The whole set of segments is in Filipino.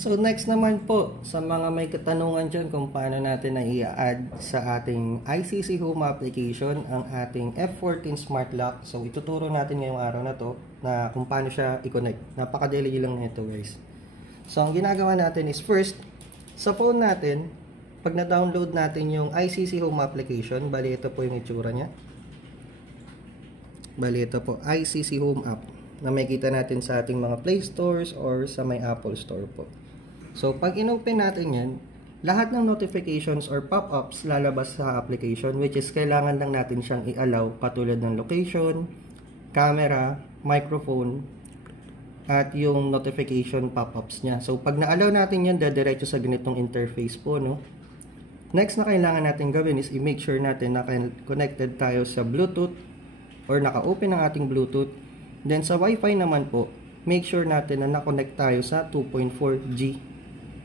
So next naman po, sa mga may katanungan dyan kung paano natin na i-add sa ating ICC Home application ang ating F14 Smart Lock. So ituturo natin ngayong araw na to na kung paano siya i-connect. Napakadali lang nito guys. So ang ginagawa natin is first, sa phone natin, pag na-download natin yung ICC Home application, bali ito po yung itsura niya. Bali ito po, ICC Home app na makikita natin sa ating mga Play Stores or sa may Apple Store po. So, pag in-open natin yan, lahat ng notifications or pop-ups lalabas sa application, which is kailangan lang natin siyang i-allow katulad ng location, camera, microphone, at yung notification pop-ups niya. So, pag na-allow natin yan, dadiretso sa ganitong interface po, no? Next na kailangan natin gawin is i-make sure natin na connected tayo sa Bluetooth or naka-open ang ating Bluetooth. Then, sa Wi-Fi naman po, make sure natin na na-connect tayo sa 2.4G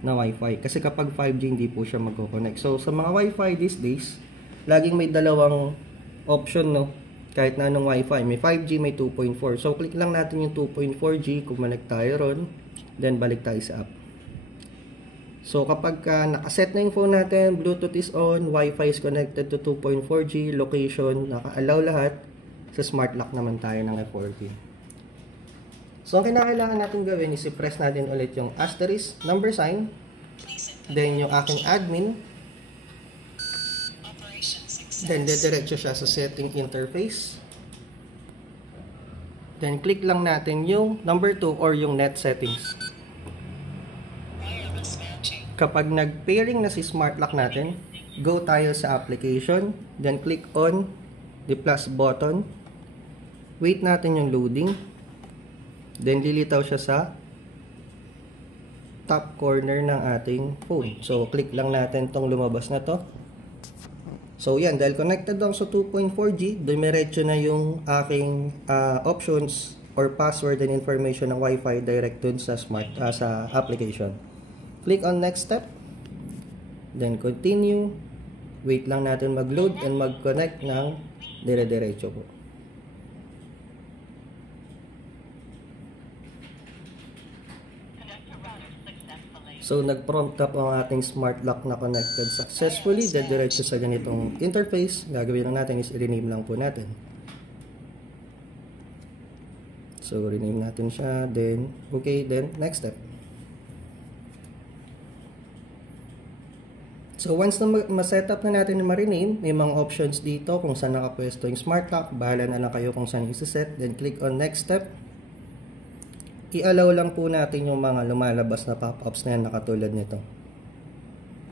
na Wi-Fi. Kasi kapag 5G, hindi po siya magko-connect. So, sa mga Wi-Fi these days, laging may dalawang option, no? Kahit na anong Wi-Fi. May 5G, may 2.4. So, click lang natin yung 2.4G, connect tayo ron. Then, balik tayo sa app. So, kapag nakaset na yung phone natin, Bluetooth is on, Wi-Fi is connected to 2.4G, location, naka-allow lahat, sa smart lock naman tayo ng F14. So, ang kinakailangan natin gawin is i-press natin ulit yung asterisk number sign. Then, yung aking admin. Then, dediretso siya sa setting interface. Then, click lang natin yung number 2 or yung net settings. Kapag nag-pairing na si smart lock natin, go tayo sa application. Then, click on the plus button. Wait natin yung loading. Then, lilitaw siya sa top corner ng ating phone. So, click lang natin tong lumabas na to. So, yan. Dahil connected lang sa 2.4G, dumiretso na yung aking options or password and information ng Wi-Fi direct dun sa sa application. Click on next step. Then, continue. Wait lang natin mag-load and mag-connect ng dire-diretso po. So, nag-prompt up ang ating smart lock na connected successfully. Diretso sa ganitong interface. Gagawin lang natin is i-rename lang po natin. So, rename natin siya. Then, okay. Then, next step. So, once na ma-setup na natin na ma-rename, may mga options dito kung saan nakapwesto yung smart lock. Bahala na lang kayo kung saan isa-set. Then, click on next step. I-allow lang po natin yung mga lumalabas na pop-ups na yan na katulad nito.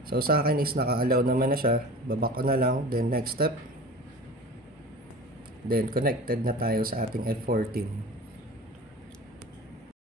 So, sa akin is naka-allow naman na siya. Babak ko na lang. Then, next step. Then, connected na tayo sa ating F14.